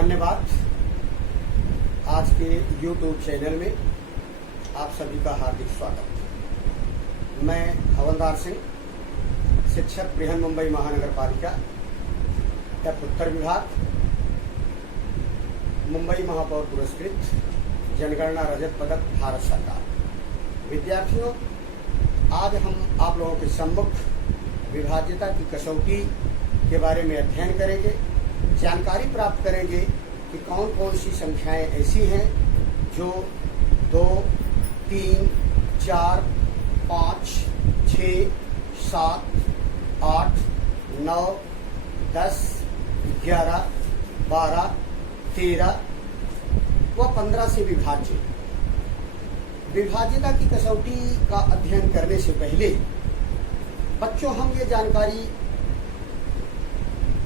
धन्यवाद। आज के YouTube चैनल में आप सभी का हार्दिक स्वागत। मैं हवलदार सिंह, शिक्षक बृहन मुंबई महानगर पालिका तथा उत्तर विभाग, मुंबई महापौर पुरस्कृत जनगणना रजत पदक भारत सरकार। विद्यार्थियों, आज हम आप लोगों के सम्मुख विभाज्यता की कसौटी के बारे में अध्ययन करेंगे, जानकारी प्राप्त करेंगे कि कौन कौन सी संख्याएं ऐसी हैं जो 2, 3, 4, 5, 6, 7, 8, 9, 10, 11, 12, 13 व 15 से विभाज्य। विभाज्यता की कसौटी का अध्ययन करने से पहले बच्चों हम ये जानकारी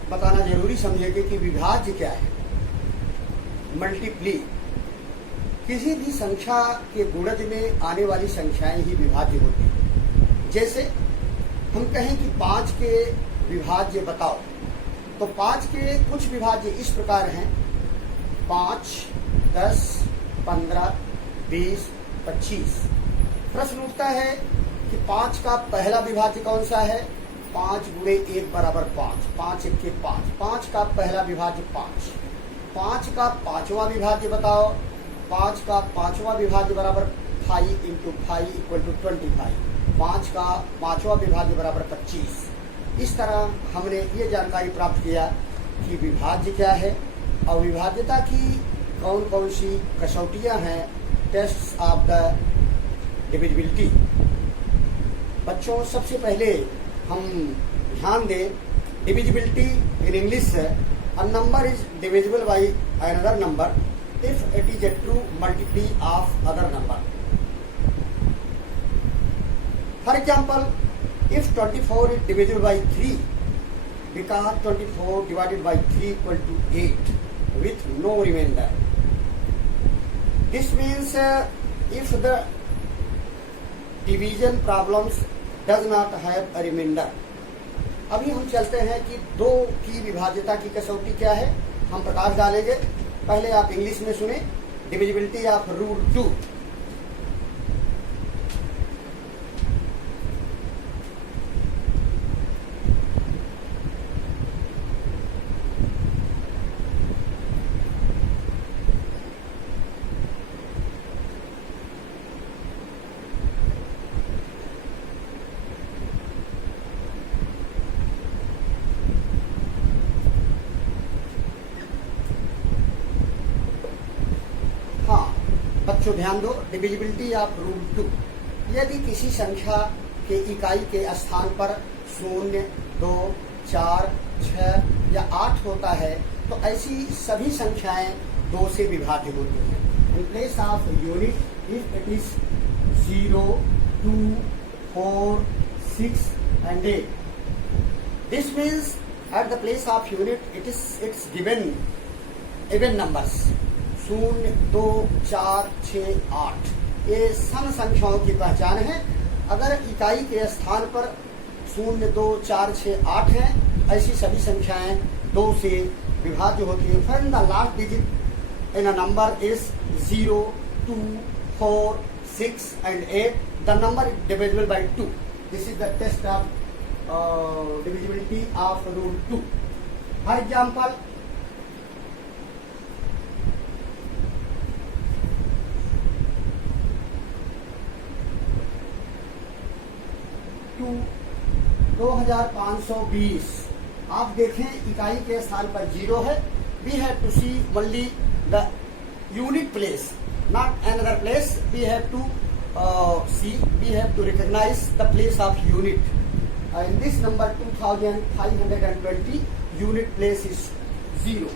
बताना जरूरी समझेंगे कि विभाज्य क्या है। मल्टीप्ली, किसी भी संख्या के गुणज में आने वाली संख्याएं ही विभाज्य होती हैं। जैसे हम कहें कि 5 के विभाज्य बताओ, तो 5 के कुछ विभाज्य इस प्रकार हैं: 5, 10, 15, 20, 25। प्रश्न उठता है कि 5 का पहला विभाज्य कौन सा है? 5 गुणे 1 बराबर 5, 5 1 के 5। 5 का पहला विभाज्य 5। 5 का पांचवा विभाज्य बताओ। 5 का पांचवा विभाज्य बराबर 5 × 5 = 25। 5 का पांचवा विभाज्य बराबर 25। इस तरह हमने ये जानकारी प्राप्त किया कि विभाज्य क्या है और विभाज्यता की कौन कौन सी कसौटियां हैं, टेस्ट्स ऑफ द डिविजिबिलिटी। बच्चों, सबसे पहले हम ध्यान दें, डिविजिबिलिटी इन इंग्लिश है a number is divisible by another number if it is a true multiply of other number. For example, if 24 is divisible by 3, because 24 divided by 3 equal to 8 with no remainder. This means if the division problems does not have a remainder. अभी हम चलते हैं कि 2 की विभाज्यता की कसौटी क्या है, हम प्रकाश डालेंगे। पहले आप इंग्लिश में सुने, डिविजिबिलिटी ऑफ रूट 2। बच्चों ध्यान दो, डिविजिबिलिटी ऑफ रूट 2। यदि किसी संख्या के इकाई के स्थान पर 0, 2, 4, 6 या 8 होता है तो ऐसी सभी संख्याएं 2 से विभाज्य होती हैं। In place of unit if it is 0, 2, 4, 6 and 8. This means at the place of unit it's given even numbers 0, 2, 4, 6, 8। ये सम संख्याओं की पहचान है। अगर इकाई के स्थान पर 0, 2, 4, 6, 8 है, ऐसी सभी संख्याएं 2 से विभाज्य होती है। When the last digit in a number is 0, 2, 4, 6 and 8, the number is divisible by 2. This is the test of divisibility of root 2. For example, 2520। आप देखें इकाई के स्थान पर 0 है। We have to see only the unit place, not another place. We have to we have to recognize the place of unit. In this number 2520, unit place is 0.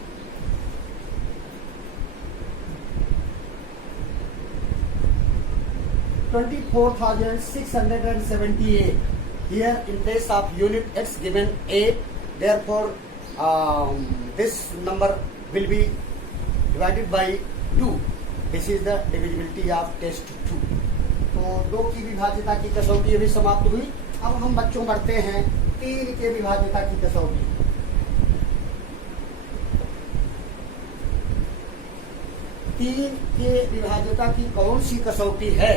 $24,678. Here in place of unit it's given 8. Therefore, this number will be divided by 2. This is the divisibility of test 2. तो 2 की विभाज्यता की कसौटी अभी समाप्त हुई। अब हम बच्चों बढ़ते हैं 3 के विभाज्यता की कसौटी। तीन के विभाज्यता की कौन सी कसौटी है,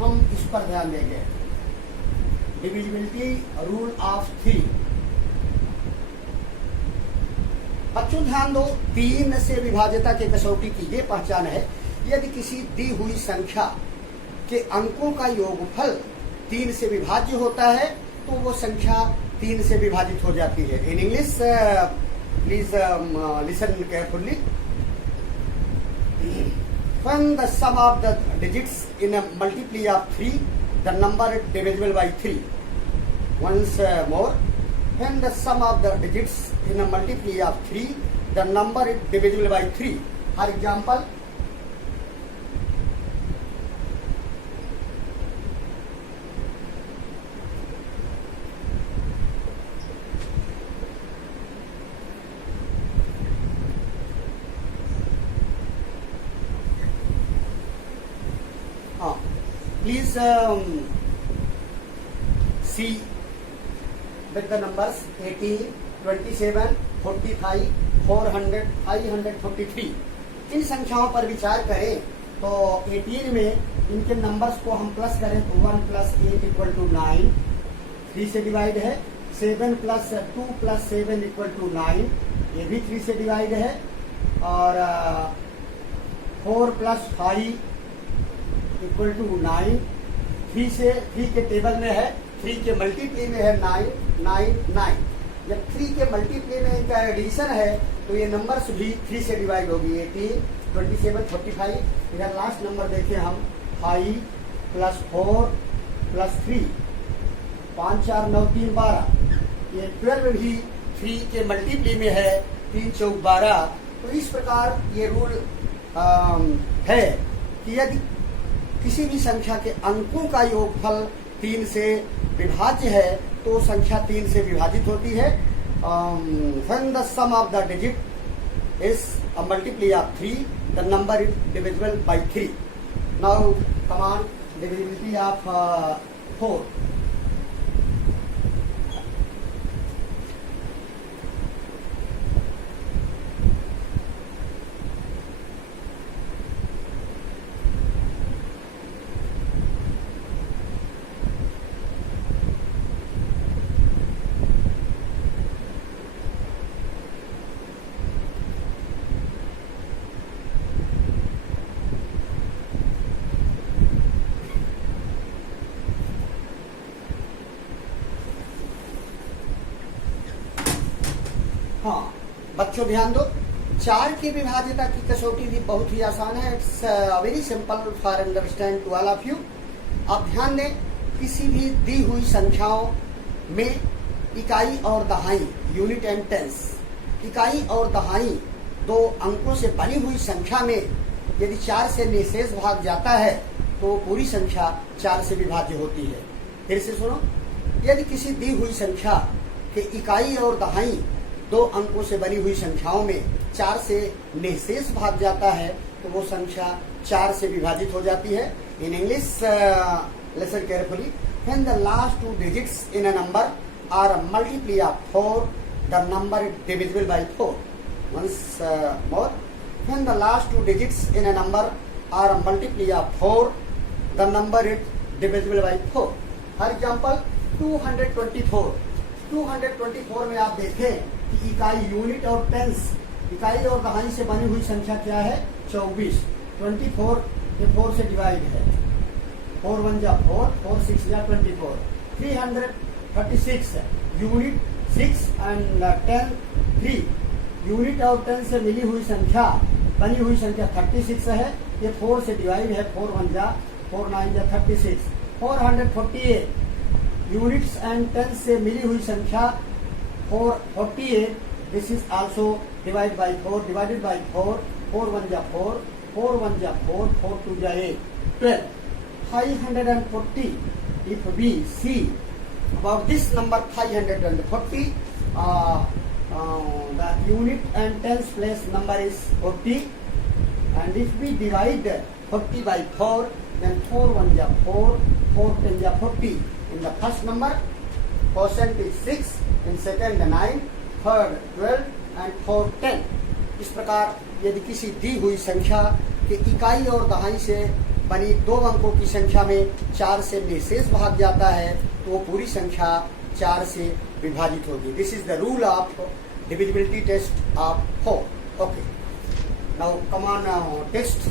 हम इस पर ध्यान देंगे। Divisibility rule of 3। बच्चों ध्यान दो, 3 से विभाज्यता के कसौटी की ये पहचान है, यदि किसी दी हुई संख्या के अंकों का योगफल 3 से विभाज्य होता है तो वो संख्या 3 से विभाजित हो जाती है। In English please listen carefully. When the sum of the digits in a multiply of 3, the number is divisible by 3. Once more, when the sum of the digits in a multiply of 3, the number is divisible by 3. For example, please see with the numbers 18, 27, 45, 400, 543। इन संख्याओं पर विचार करें तो 18 में इनके numbers को हम plus करें तो 1 + 8 = 9, 3 से डिवाइड है। 7 + 2 + 7 = 9, ये भी 3 से डिवाइड है। और 4 + 5 = 9, 3 के टेबल में है, 3 के मल्टीप्ली में है 9, 9, 9। जब 3 के मल्टीप्ली में इनका एडिशन है तो ये नंबर्स भी 3 से डिवाइड होगी। 18, 27, 45। इधर लास्ट नंबर देखें हम, 5 + 4 + 3, 5, 4, 9, 3, 12। ये 12 भी 3 के मल्टीप्ली में है, 3, 4, 12। तो इस प्रकार ये रूल है कि यदि किसी भी संख्या के अंकों का योगफल 3 से विभाज्य है तो संख्या 3 से विभाजित होती है। When the sum of the digit is a multiply of 3, the number is divisible by 3. Now come on, divisibility of 4. हाँ बच्चों ध्यान दो, 4 की विभाज्यता की कसौटी भी बहुत ही आसान है। It's very simple for understand to all of you. आप ध्यान दें, किसी भी दी हुई संख्याओं में इकाई और दहाई, यूनिट एंड टेंस, इकाई और दहाई 2 अंकों से बनी हुई संख्या में यदि 4 से निशेष भाग जाता है तो पूरी संख्या 4 से विभाज्य होती है। फिर से सुनो, यदि किसी दी हुई संख्या के इकाई और दहाई 2 अंकों से बनी हुई संख्याओं में 4 से निशेष भाग जाता है तो वो संख्या 4 से विभाजित हो जाती है। In English listen carefully. When the last 2 digits in a number are a multiply of 4, the number is divisible by 4. Once more, when the last 2 digits in a number are a multiply of 4, the number is divisible by 4. For example, 224। 224 में आप देखें कि इकाई, unit और tense, इकाई और दहाई से बनी हुई संख्या क्या है? 24। 24 ये 4 से डिवाइड है। 4 1 जा 4, 4 6 जा 24। 336 यूनिट 6 एंड 10 3। यूनिट और 10 से मिली हुई संख्या, बनी हुई संख्या 36 है। ये 4 से डिवाइड है। 4 1 जा 4 9 जा 36। 448 यूनिट्स एंड टेंस से मिली हुई संख्या 448। This is also divide by 4, divided by 4। 4 1 जा 4, 4 1 जा 4, 4 2 जा 8, 12। 540 if we see about this number 540, the unit and tens place number is 40, and if we divide 40 by 4, then 4 1 ja 4, 4 10 ja 40. In the first number, quotient is 6, in second 9, third 12 and fourth 10. इस प्रकार यदि किसी दी हुई संख्या कि इकाई और दहाई से बनी 2 अंकों की संख्या में 4 से निशेष भाग जाता है तो वो पूरी संख्या 4 से विभाजित होगी। This is the rule of divisibility test of 4। Okay, now come on test.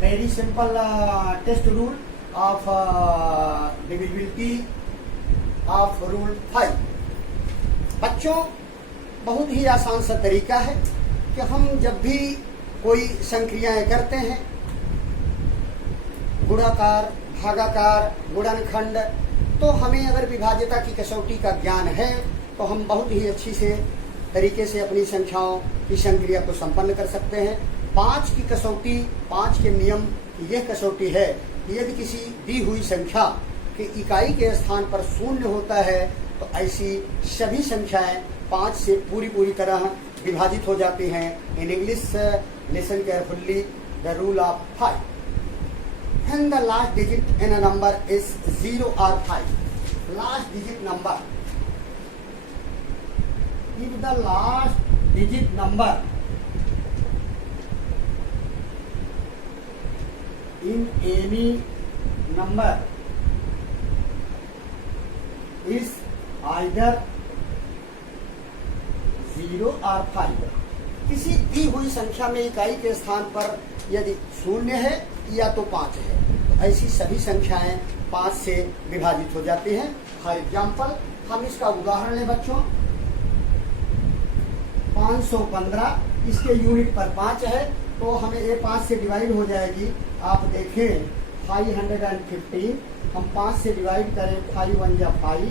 Very simple test rule of divisibility of rule 5। बच्चों, बहुत ही आसान सा तरीका है कि हम जब भी कोई संक्रियाएं करते हैं, गुणाकार, भागाकार, गुणनखंड, तो हमें अगर विभाज्यता की कसौटी का ज्ञान है तो हम बहुत ही अच्छी से तरीके से अपनी संख्याओं की संक्रिया को संपन्न कर सकते हैं। 5 की कसौटी, 5 के नियम की यह कसौटी है कि यदि किसी दी हुई संख्या के इकाई के स्थान पर 0 होता है तो ऐसी सभी संख्याएं 5 से पूरी तरह विभाजित हो जाती हैं। In English, listen carefully the rule of 5। When the last digit in a number is 0 or 5, last digit number, if the last digit number in any number is either 0 or 5, किसी दी हुई संख्या में इकाई के स्थान पर यदि 0 है या तो 5 है तो ऐसी सभी संख्याएं 5 से विभाजित हो जाती हैं। फॉर एग्जाम्पल, हम इसका उदाहरण लें बच्चों। 515, इसके यूनिट पर 5 है तो हमें ये 5 से डिवाइड हो जाएगी। आप देखें 515, हम 5 से डिवाइड करें, 5 1 जा 5,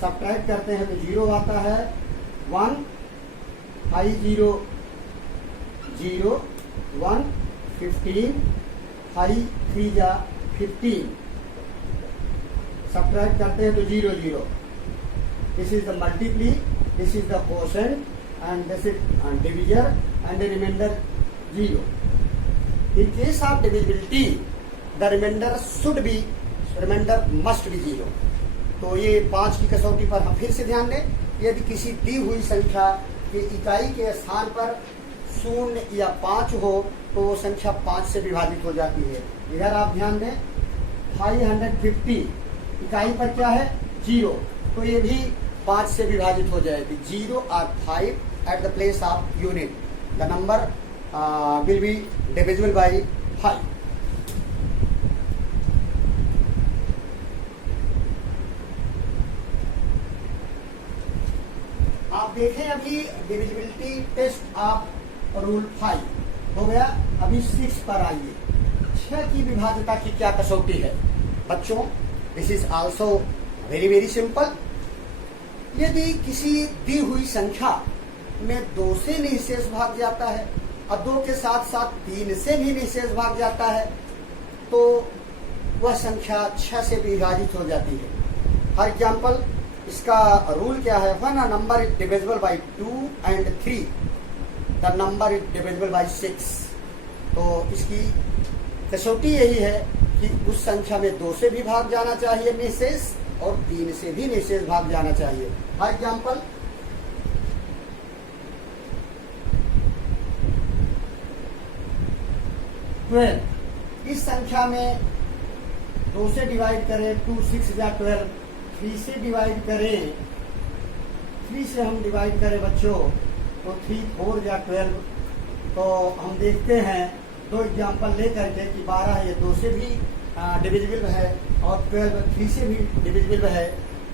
सब्ट्रैक्ट करते हैं तो 0 आता है। 1 5 0 0 1 15, 5 3 जा 15, सब्ट्रैक्ट करते हैं तो 0 0। This is the multiply, this is the quotient and this is divisor and the remainder 0. In case of divisibility, the remainder must be 0. तो ये 5 की कसौटी पर हम फिर से ध्यान दें, यदि किसी दी हुई संख्या के इकाई के स्थान पर 0 या 5 हो तो वो संख्या 5 से विभाजित हो जाती है। इधर आप ध्यान दें, 550 इकाई पर क्या है? 0, तो ये भी 5 से विभाजित हो जाएगी। 0 और 5 at the place of unit, the number will be divisible by 5। आप देखें, अभी डिविजिबिलिटी टेस्ट ऑफ रूल 5 हो गया। अभी 6 पर आइए। 6 की विभाज्यता की क्या कसौटी है बच्चों? This is also very simple. यदि किसी दी हुई संख्या में 2 से निशेष भाग जाता है और 2 के साथ साथ 3 से भी निशेष भाग जाता है तो वह संख्या 6 से विभाजित हो जाती है। फॉर एग्जाम्पल, इसका रूल क्या है? When a number is divisible by 2 and 3, the number is divisible by 6। तो इसकी कसौटी यही है कि उस संख्या में 2 से भी भाग जाना चाहिए निशेष और 3 से भी निशेष भाग जाना चाहिए। फॉर एग्जाम्पल, 12, इस संख्या में 2 से डिवाइड करें, 2 6 या 12, 3 से डिवाइड करें, 3 से हम डिवाइड करें बच्चों तो 3 4 या 12। तो हम देखते हैं 2 एग्जाम्पल लेकर के कि 12 ये 2 से भी डिविजिबल है और 12 3 से भी डिविजिबल है।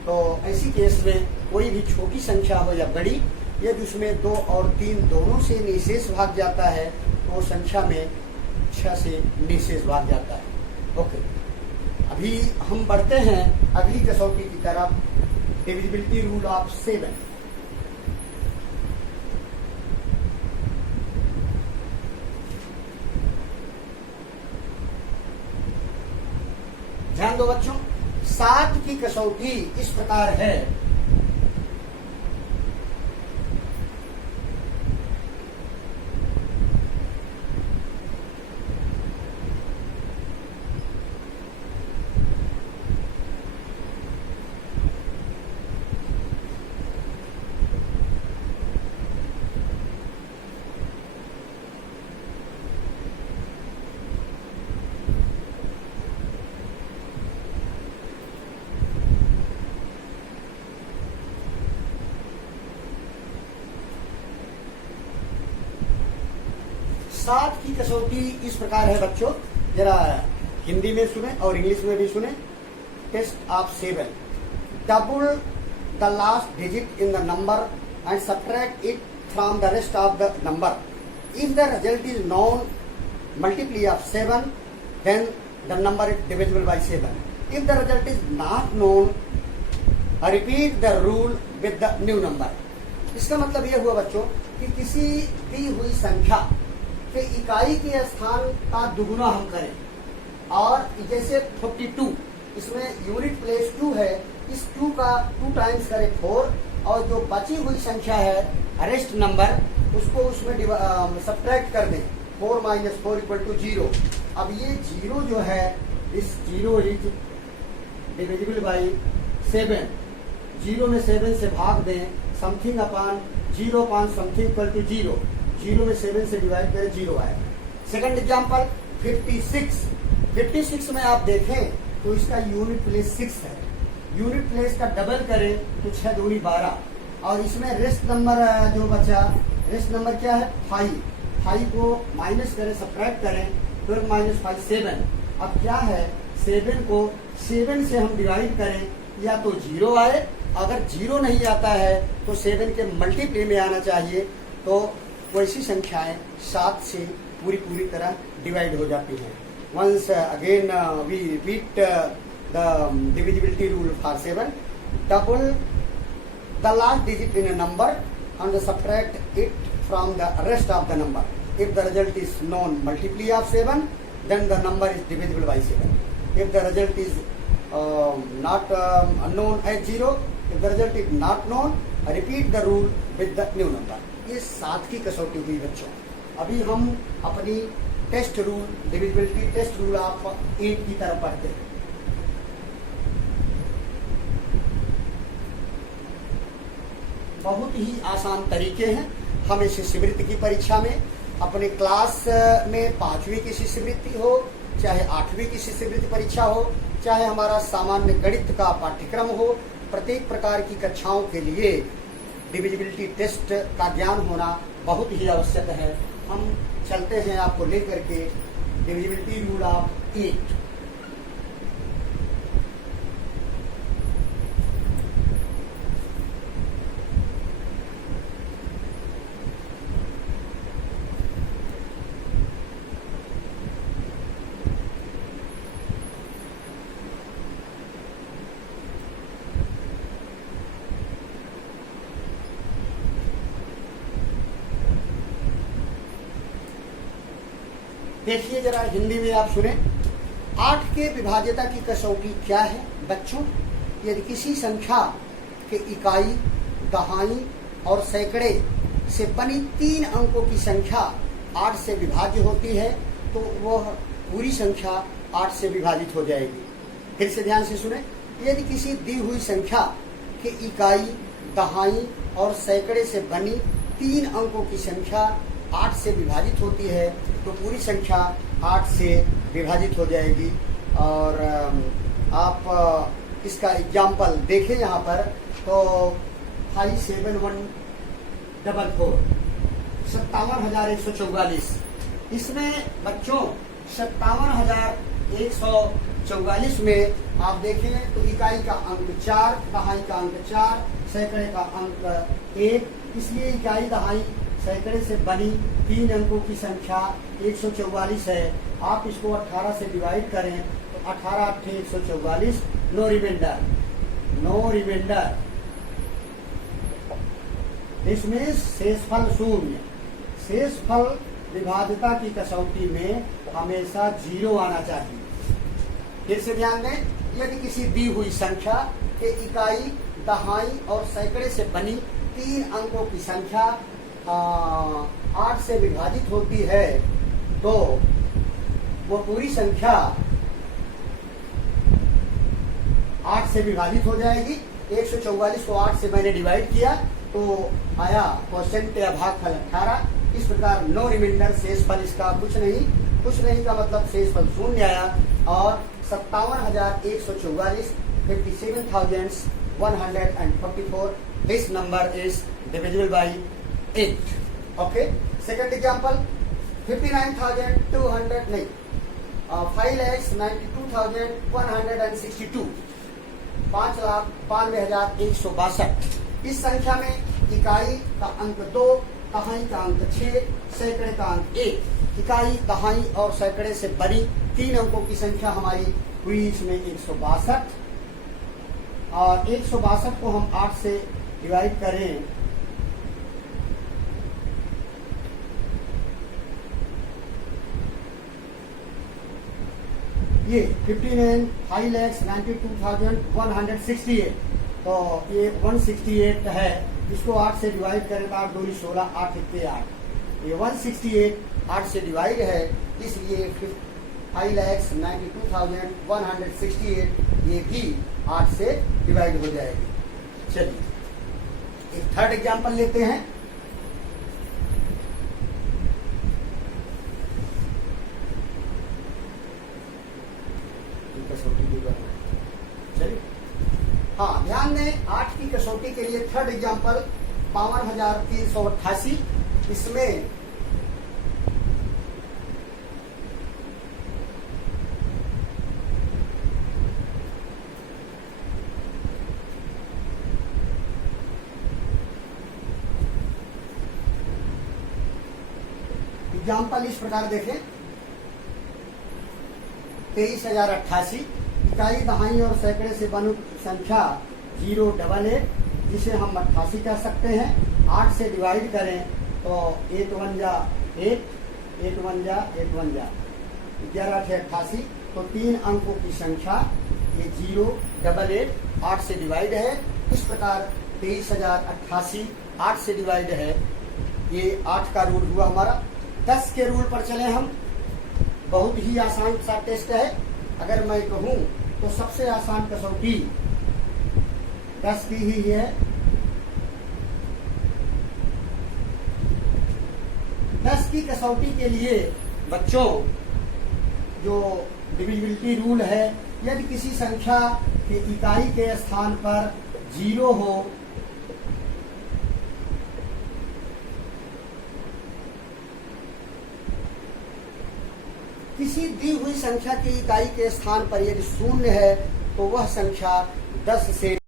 तो ऐसी केस में कोई भी छोटी संख्या हो या बड़ी, यदि उसमें 2 और 3 दोनों से निशेष भाग जाता है तो संख्या में 6 से निशेष भाग जाता है। ओके, अभी हम बढ़ते हैं अगली कसौटी की तरफ, डिविजिबिलिटी रूल ऑफ 7। ध्यान दो बच्चों, 7 की कसौटी इस प्रकार है। सात की कसौटी इस प्रकार है बच्चों, जरा हिंदी में सुने और इंग्लिश में भी सुने। Test of 7, double the last digit in the number and subtract it from the rest of the number. If the result is non multiply of 7, then the number is divisible by 7. If the result is not known, repeat the rule with the new number. इसका मतलब यह हुआ बच्चों कि किसी दी हुई संख्या के इकाई के स्थान का दुगुना हम करें, और जैसे 42 इसमें यूनिट प्लेस 2 है, इस 2 का 2 टाइम्स करें 4, और जो बची हुई संख्या है रेस्ट नंबर उसको उसमें सब्ट्रैक्ट कर दें। 4 - 4 = 0। अब ये 0 जो है, इस 0 इज डिविजिबल बाई 7। 0 में 7 से भाग दें, something upon 0 upon something equal to 0। 0 में 7 से डिवाइड करें, 0 आएगा। Second example 56। 56 में आप देखें तो इसका यूनिट प्लेस 6 है। यूनिट प्लेस का डबल करें तो 6 × 2 = 12, और इसमें रेस्ट नंबर जो बचा, रेस्ट नंबर क्या है 5। 5 को माइनस करें, सब्ट्रैक्ट करें, 12 - 5 7। अब क्या है, 7 को 7 से हम डिवाइड करें, या तो 0 आए, अगर 0 नहीं आता है तो 7 के मल्टीप्लाई में आना चाहिए, तो वैसी संख्याएं 7 से पूरी तरह डिवाइड हो जाती हैं। Once again we repeat the divisibility rule for 7, double the last digit in a number and subtract it from the rest of the number. If the result is known multiply of 7, then the number is divisible by 7. If the result is not unknown as 0, if the result is not known, repeat the rule with the new number. ये 7 की कसौटी हुई बच्चों। अभी हम अपनी test rule, divisibility test rule of 8 की तरफ पढ़ते हैं। बहुत ही आसान तरीके हैं। हम इस शिष्यवृत्ति की परीक्षा में अपने क्लास में 5वीं की शिष्यवृत्ति हो, चाहे 8वीं की शिष्यवृत्ति परीक्षा हो, चाहे हमारा सामान्य गणित का पाठ्यक्रम हो, प्रत्येक प्रकार की कक्षाओं के लिए डिविजिबिलिटी टेस्ट का ज्ञान होना बहुत ही आवश्यक है। हम चलते हैं आपको लेकर के डिविजिबिलिटी रूल ऑफ 8। देखिए जरा हिंदी में आप सुने। 8 के विभाज्यता की कसौटी क्या है बच्चों? यदि किसी संख्या के इकाई, दहाई और सैकड़े से बनी 3 अंकों की संख्या 8 से विभाज्य होती है तो वह पूरी संख्या 8 से विभाजित हो जाएगी। फिर से ध्यान से सुने। यदि किसी दी हुई संख्या के इकाई, दहाई और सैकड़े से बनी 3 अंकों की संख्या 8 से विभाजित होती है तो पूरी संख्या 8 से विभाजित हो जाएगी। और आप इसका एग्जाम्पल देखें यहाँ पर, तो 57144 57,144। इसमें बच्चों 57,144 में आप देखें तो इकाई का अंक 4, दहाई का अंक 4, सैकड़े का अंक 1, इसलिए इकाई, दहाई, सैकड़े से बनी 3 अंकों की संख्या 144 है। आप इसको 18 से डिवाइड करें तो 18 × 8 = 144, नो रिमाइंडर। इसमें शेषफल 0। शेषफल विभाज्यता की कसौटी में हमेशा 0 आना चाहिए। फिर से ध्यान दें, यदि किसी दी हुई संख्या के इकाई, दहाई और सैकड़े से बनी 3 अंकों की संख्या 8 से विभाजित होती है तो वो पूरी संख्या 8 से विभाजित हो जाएगी। 144 को 8 से मैंने डिवाइड किया तो आया क्वोशिएंट या भागफल 18। इस प्रकार नो रिमाइंडर, शेषफल इसका कुछ नहीं का मतलब शेषफल 0 आया। और 57,144 57,144 this number is divisible by 8. Okay, second example 59,200 नहीं, 5,92,162, 5,92,162। इस संख्या में इकाई का अंक 2, दहाई का अंक 6, सैकड़े का अंक 1। इकाई, दहाई और सैकड़े से बनी 3 अंकों की संख्या हमारी हुई इसमें 162। और 162 को हम 8 से डिवाइड करें ये 59,92,168, तो ये 168 है। इसको 8 से डिवाइड करें तो 8 2 16, 8 1 8। ये 168 8 से डिवाइड है, इसलिए 5,92,168 ये भी 8 से डिवाइड हो जाएगी। चलिए एक थर्ड एग्जांपल लेते हैं। कसौटी भी करना है। चलिए, हाँ ध्यान दें, 8 की कसौटी के लिए थर्ड एग्जांपल 52,388। इसमें एग्जाम्पल इस प्रकार देखें, 23,088। इकाई, दहाई और सैकड़े से बनी संख्या 088, जिसे हम 88 कह सकते हैं। 8 से डिवाइड करें तो 8 1 जा 8, 8 1 जा 8 1 जा 11 88, तो 3 अंकों की संख्या ये 088 8 से डिवाइड है। इस प्रकार 23,088 8 से डिवाइड है। ये 8 का रूल हुआ हमारा। 10 के रूल पर चले हम। बहुत ही आसान सा टेस्ट है। अगर मैं कहूं तो सबसे आसान कसौटी 10 की ही है। 10 की कसौटी के लिए बच्चों जो डिविजिबिलिटी रूल है, यदि किसी संख्या की इकाई के स्थान पर 0 हो किसी दी हुई संख्या की इकाई के स्थान पर यदि 0 है तो वह संख्या 10 से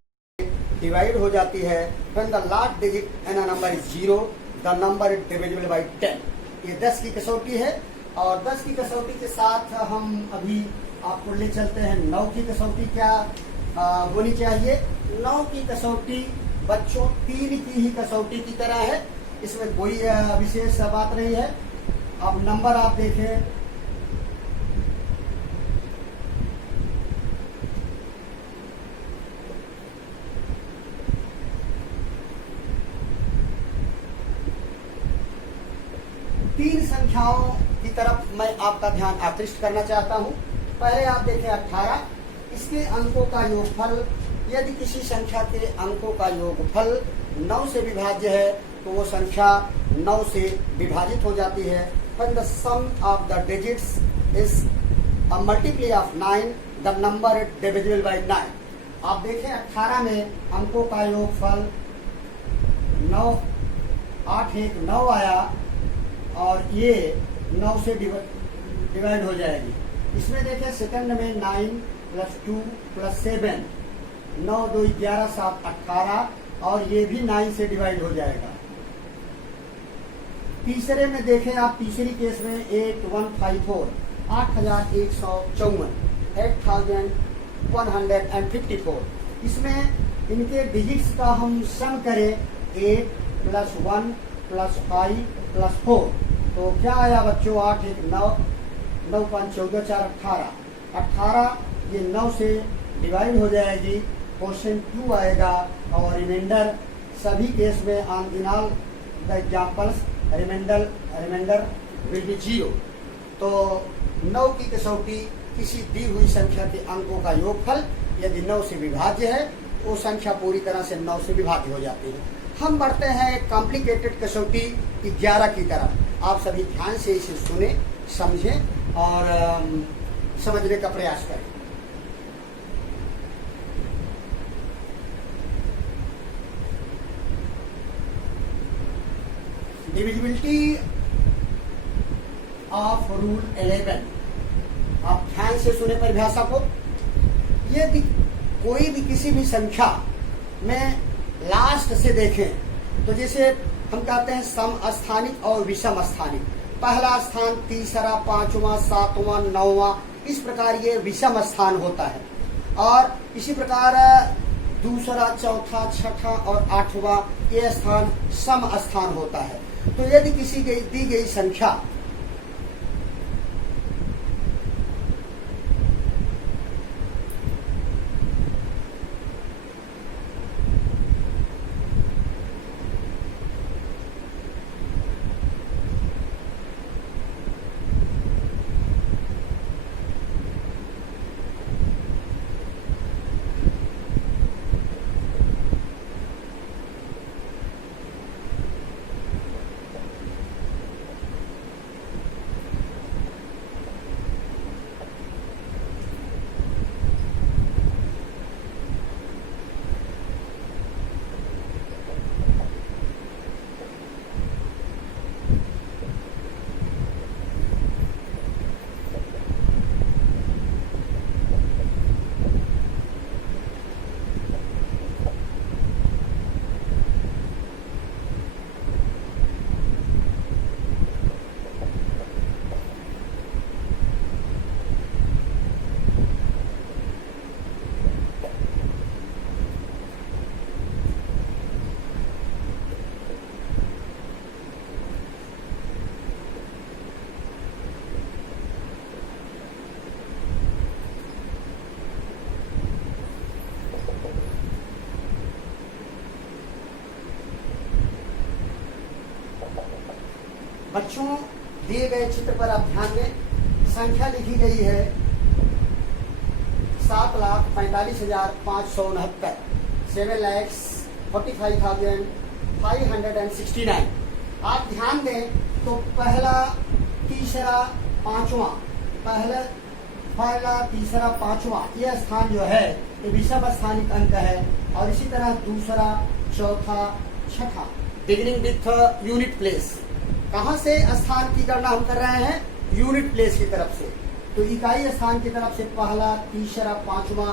डिवाइड हो जाती है। When the last digit in a number is 0, the number is divisible by 10। ये 10 की कसौटी है। और 10 की कसौटी के साथ हम अभी आपको ले चलते हैं 9 की कसौटी क्या होनी चाहिए। 9 की कसौटी बच्चों 3 की ही कसौटी की तरह है, इसमें कोई विशेष बात नहीं है। अब नंबर आप देखें, तीन संख्याओं की तरफ मैं आपका ध्यान आकृष्ट करना चाहता हूं। पहले आप देखें 18, इसके अंकों का योगफल। यदि किसी संख्या के अंकों का योगफल 9 से विभाज्य है तो वो संख्या 9 से विभाजित हो जाती है। When the sum of the digits is a multiply of 9, the number is divisible by 9। आप देखें 18 में अंकों का योगफल 9, 8 1 9 आया और ये 9 से डिवाइड हो जाएगी। इसमें देखें सेकंड में 9 + 2 + 7, 9 2 11 7 18 और ये भी 9 से डिवाइड हो जाएगा। तीसरे में देखें आप, तीसरी केस में 8154 8154 8154। इसमें इनके डिजिट्स का हम सम करें 8 + 1 + 5 + 4, तो क्या आया बच्चों 8 1 9 9 5 14 4 18 18 ये 9 से डिवाइड हो जाएगी। क्वेश्चन 2 आएगा और रिमाइंडर सभी केस में on in all the examples remainder will be 0। तो 9 की कसौटी किसी दी हुई संख्या के अंकों का योगफल यदि 9 से विभाज्य है वो संख्या पूरी तरह से 9 से विभाज्य हो जाती है। हम बढ़ते हैं कॉम्प्लिकेटेड कसौटी 11 की तरफ। आप सभी ध्यान से इसे सुने, समझें और समझने का प्रयास करें। Divisibility of rule 11। आप ध्यान से सुने परिभाषा को। यदि कोई भी किसी भी संख्या में लास्ट से देखें तो जैसे हम कहते हैं समस्थानिक और विषम स्थानिक, पहला स्थान, तीसरा, पांचवा, सातवां, नौवां, इस प्रकार ये विषम स्थान होता है। और इसी प्रकार दूसरा, चौथा, छठा और आठवां ये स्थान सम स्थान होता है। तो यदि किसी दी गई संख्या बच्चों दिए गए चित्र पर आप ध्यान दें। संख्या लिखी गई है 7,45,569, 7,45,569। आप ध्यान दें तो पहला, तीसरा, पांचवा, पहला, तीसरा, पांचवा यह स्थान जो है ये विषम स्थानिक अंक है। और इसी तरह दूसरा, चौथा, छठा, बिगिनिंग विथ यूनिट प्लेस। कहां से स्थान की गणना हम कर रहे हैं? यूनिट प्लेस की तरफ से। तो इकाई स्थान की तरफ से पहला, तीसरा, पांचवा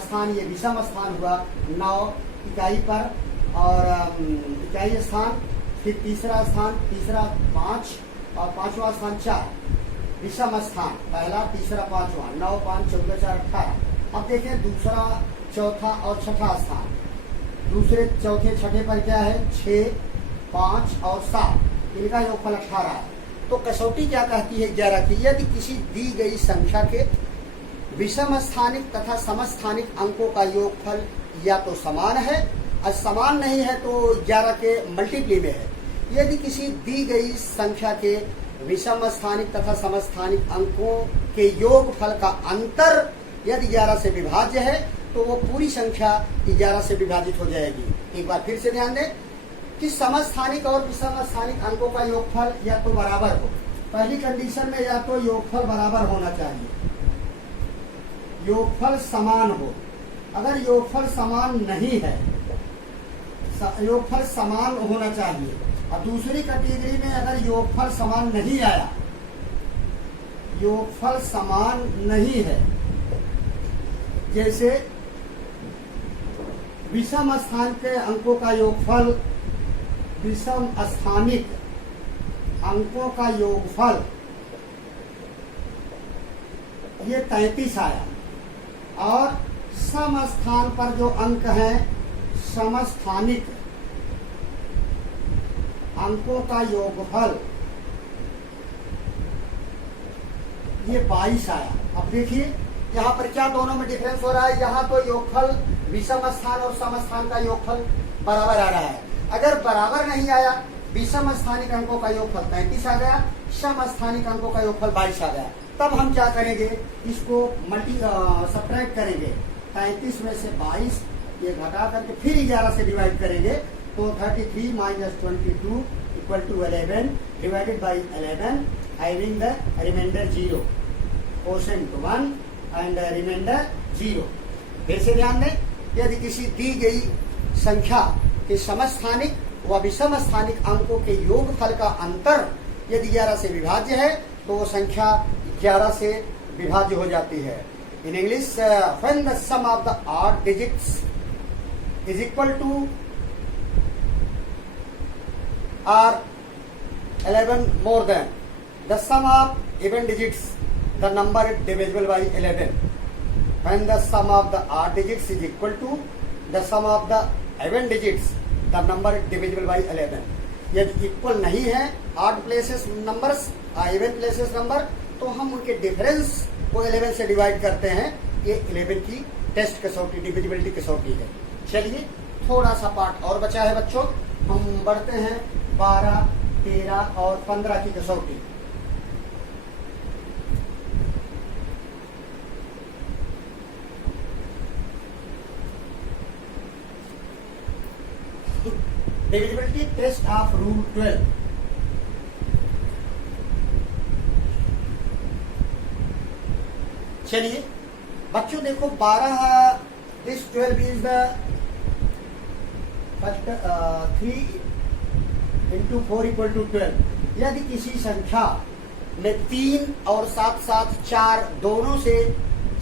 स्थान ये विषम स्थान हुआ 9 इकाई पर, और इकाई स्थान, फिर तीसरा स्थान, तीसरा 5 और पांचवा स्थान 4 विषम स्थान, पहला, तीसरा, पांचवा, 9, 5, 14, 4, 18। अब देखें दूसरा, चौथा और छठा स्थान। दूसरे, चौथे, छठे पर क्या है? 6, 5 और 7, इनका योगफल 18 है। तो कसौटी क्या कहती है 11 की? यदि किसी दी गई संख्या के विषम स्थानिक तथा समस्थानिक अंकों का योगफल या तो समान है, और समान नहीं है तो 11 के मल्टीप्ली में है। यदि किसी दी गई संख्या के विषम स्थानिक तथा समस्थानिक अंकों के योगफल का अंतर यदि 11 से विभाज्य है तो वो पूरी संख्या 11 से विभाजित हो जाएगी। एक बार फिर से ध्यान दें कि समस्थानिक और विषम स्थानिक अंकों का योगफल या तो बराबर हो। पहली कंडीशन में या तो योगफल बराबर होना चाहिए, योगफल समान हो। अगर योगफल समान नहीं है, योगफल समान होना चाहिए। और दूसरी कैटेगरी में अगर योगफल समान नहीं आया, योगफल समान नहीं है, जैसे विषम स्थान के अंकों का योगफल, विषम स्थानिक अंकों का योगफल ये 33 आया, और समस्थान पर जो अंक हैं समस्थानिक अंकों का योगफल ये 22 आया। अब देखिए यहाँ पर क्या दोनों में डिफरेंस हो रहा है। यहाँ तो योगफल विषम स्थान और समस्थान का योगफल बराबर आ रहा है। अगर बराबर नहीं आया, विषम स्थानिक अंकों का योगफल 33 आ गया, समस्थानिक अंकों का योगफल 22 आ गया, तब हम क्या करेंगे? इसको सब्ट्रैक्ट करेंगे। 33 में से 22 ये घटा करके फिर 11 से डिवाइड करेंगे, तो 33 minus 22 equal to 11 divided by 11, having the remainder 0, quotient 1 and remainder 0। फिर से ध्यान दें, यदि किसी दी गई संख्या के समस्थानिक व विषम स्थानिक अंकों के योगफल का अंतर यदि 11 से विभाज्य है तो वो संख्या 11 से विभाज्य हो जाती है। In English, when the sum of the odd digits is equal to or 11 more than the sum of even digits, the number is divisible by 11. When the sum of the odd digits is equal to the sum of the even digits, the number is divisible by 11. यदि equal नहीं है odd places numbers even places number, तो हम उनके difference को 11 से divide करते हैं। ये 11 की टेस्ट कसौटी, डिविजिबिलिटी कसौटी है। चलिए थोड़ा सा पार्ट और बचा है बच्चों, हम बढ़ते हैं 12, 13 और 15 की कसौटी। Divisibility test of rule 12। चलिए बच्चों देखो, 12 this 12 is the first 3 into 4 equal to 12। यदि किसी संख्या में 3 और साथ साथ 4 दोनों से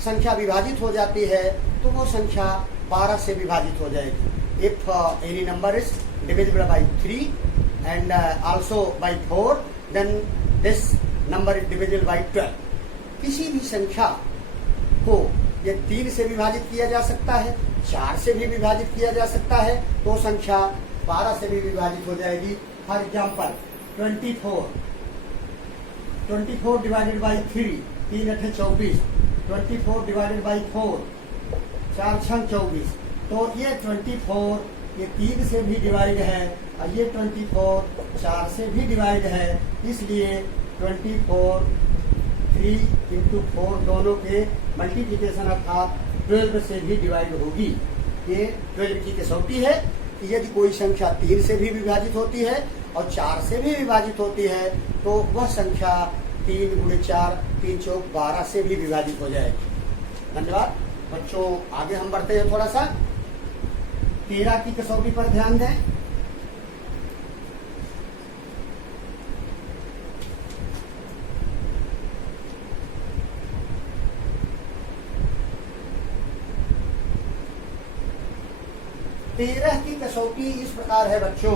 संख्या विभाजित हो जाती है तो वो संख्या 12 से विभाजित हो जाएगी। If any number is divisible by 3 and also by 4, then this number is divisible by 12। किसी भी संख्या को ये 3 से विभाजित किया जा सकता है, 4 से भी विभाजित किया जा सकता है, तो संख्या 12 से भी विभाजित हो जाएगी। For example 24 divided by 3, 3 8 24, 24 divided by 4, 4 6 24। तो ये 24 ये 3 से भी डिवाइड है और ये 24 4 से भी डिवाइड है, इसलिए 24 3 इंटू 4 दोनों के मल्टीप्लीकेशन अर्थात 12 से भी डिवाइड होगी। ये 12 की कसौटी है कि यदि कोई संख्या 3 से भी विभाजित होती है और 4 से भी विभाजित होती है तो वह संख्या 3 गुणे 4 3 चौक 12 से भी विभाजित हो जाएगी। धन्यवाद बच्चों, आगे हम बढ़ते हैं थोड़ा सा 13 की कसौटी पर ध्यान दें। तेरह की कसौटी इस प्रकार है बच्चों,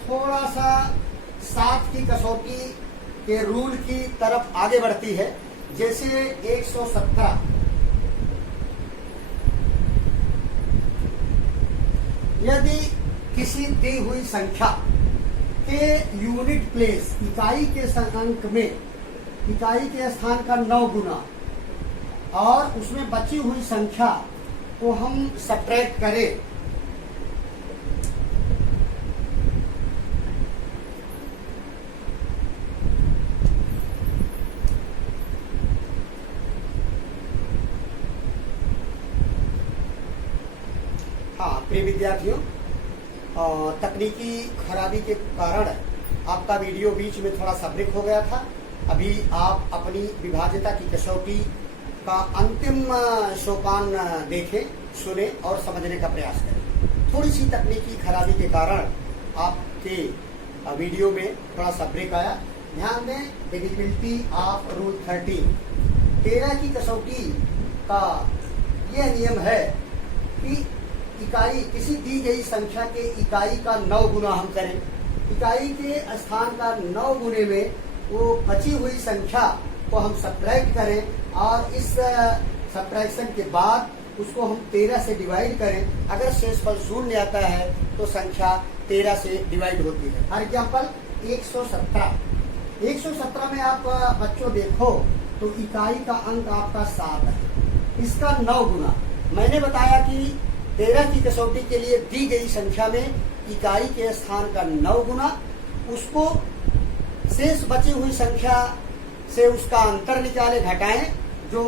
थोड़ा सा 7 की कसौटी के रूल की तरफ आगे बढ़ती है। जैसे 117, यदि किसी दी हुई संख्या के यूनिट प्लेस इकाई के अंक में इकाई के स्थान का 9 गुना और उसमें बची हुई संख्या को हम सब्ट्रैक्ट करें, हाँ प्रिय विद्यार्थियों, तकनीकी खराबी के कारण आपका वीडियो बीच में थोड़ा सा ब्रेक हो गया था। अभी आप अपनी विभाज्यता की कसौटी का अंतिम सोपान देखें, सुने और समझने का प्रयास करें। थोड़ी सी तकनीकी खराबी के कारण आपके वीडियो में थोड़ा सा ब्रेक आया। ध्यान दें, डिविजिबिलिटी ऑफ रूल 13 की कसौटी का यह नियम है कि इकाई किसी दी गई संख्या के इकाई का 9 गुना हम करें, इकाई के स्थान का 9 गुने में वो बची हुई संख्या को हम सब्ट्रैक्ट करें और इस सब्ट्रैक्शन के बाद उसको हम 13 से डिवाइड करें। अगर शेषफल शून्य आता है तो संख्या 13 से डिवाइड होती है। फॉर एग्जाम्पल 117 में आप बच्चों देखो तो इकाई का अंक आपका 7 है, इसका 9 गुना। मैंने बताया कि 13 की कसौटी के लिए दी गई संख्या में इकाई के स्थान का 9 गुना, उसको शेष बची हुई संख्या से उसका अंतर निकाले, घटाएं, जो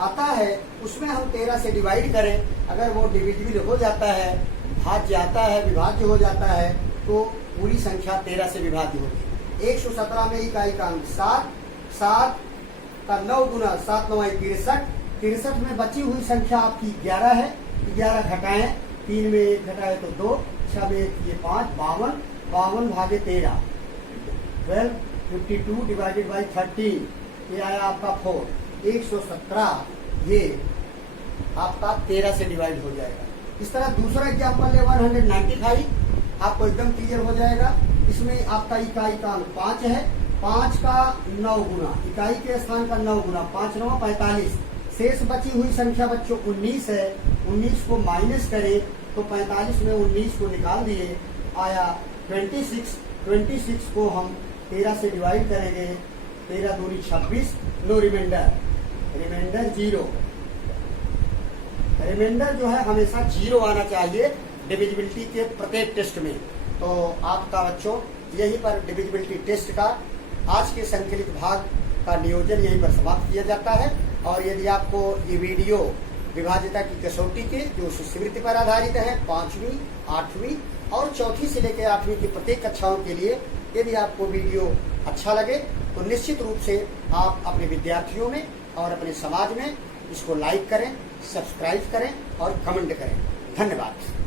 आता है उसमें हम 13 से डिवाइड करें। अगर वो डिविजिबल हो जाता है, भाज्य आता है, विभाज्य हो जाता है, तो पूरी संख्या 13 से विभाज्य होती है। 117 में इकाई का अंक 7 का 9 गुना 7 9 63, 63 में बची हुई संख्या आपकी 11 है, 11 घटाएं, 3 में 1 घटाए तो 2, 6 में 1 5, 52, 52 भागे 13, 12, 52 डिवाइडेड बाई 13, ये आया आपका 4, 117, ये आपका 13 से डिवाइड हो जाएगा। इस तरह दूसरा एग्जाम्पल है 195, आपको एकदम क्लियर हो जाएगा। इसमें आपका इकाई का अंक 5 है, 5 का 9 गुना, इकाई के स्थान का 9 गुना, 5 9 45, शेष बची हुई संख्या बच्चों 19 है। 19 को माइनस करें तो 45 में 19 को निकाल दिए, आया 26। 26 को हम 13 से डिवाइड करेंगे, 13 दूनी 26, नो रिमाइंडर, रिमाइंडर 0। रिमाइंडर जो है हमेशा 0 आना चाहिए डिविजिबिलिटी के प्रत्येक टेस्ट में। तो आपका बच्चों यहीं पर डिविजिबिलिटी टेस्ट का आज के संकलित भाग का नियोजन यहीं पर समाप्त किया जाता है। और यदि आपको ये वीडियो विभाज्यता की कसौटी के जो शिष्यवृत्ति पर आधारित है 5वीं, 8वीं और 4थी से लेकर 8वीं की प्रत्येक कक्षाओं के लिए, यदि आपको वीडियो अच्छा लगे तो निश्चित रूप से आप अपने विद्यार्थियों में और अपने समाज में इसको लाइक करें, सब्सक्राइब करें और कमेंट करें। धन्यवाद।